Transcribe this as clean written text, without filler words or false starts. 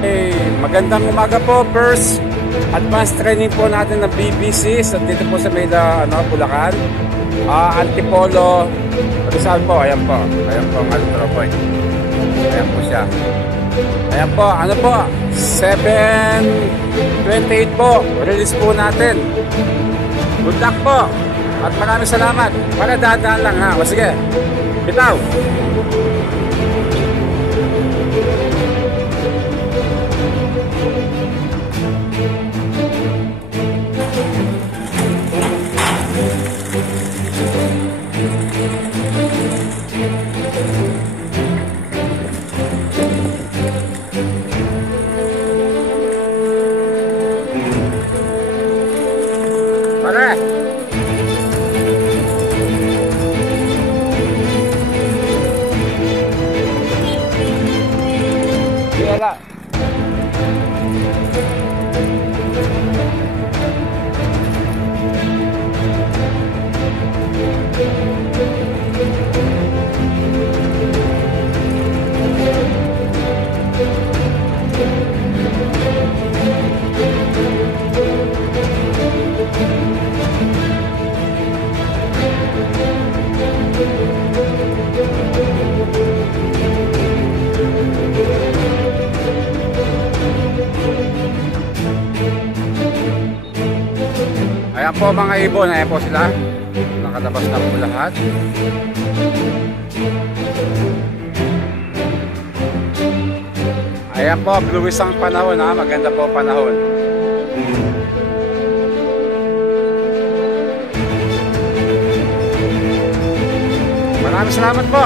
Hey, magandang umaga po. First advanced training po natin ng BBC so, dito po sa Mayda, Bulacan. Antipolo Rizal po. Ayan po ang Alutro Point. Ayan po siya. Ayan po, 7:28 po. Release po natin. Good luck po. At maraming salamat. Para dadaan lang ha. O sige. Bitaw. Pare. Wala. Ayan po mga ibon, ayan po sila. Nakalabas na po lahat. Ayan po, bluish ang panahon ha. Maganda po ang panahon. Maraming salamat po.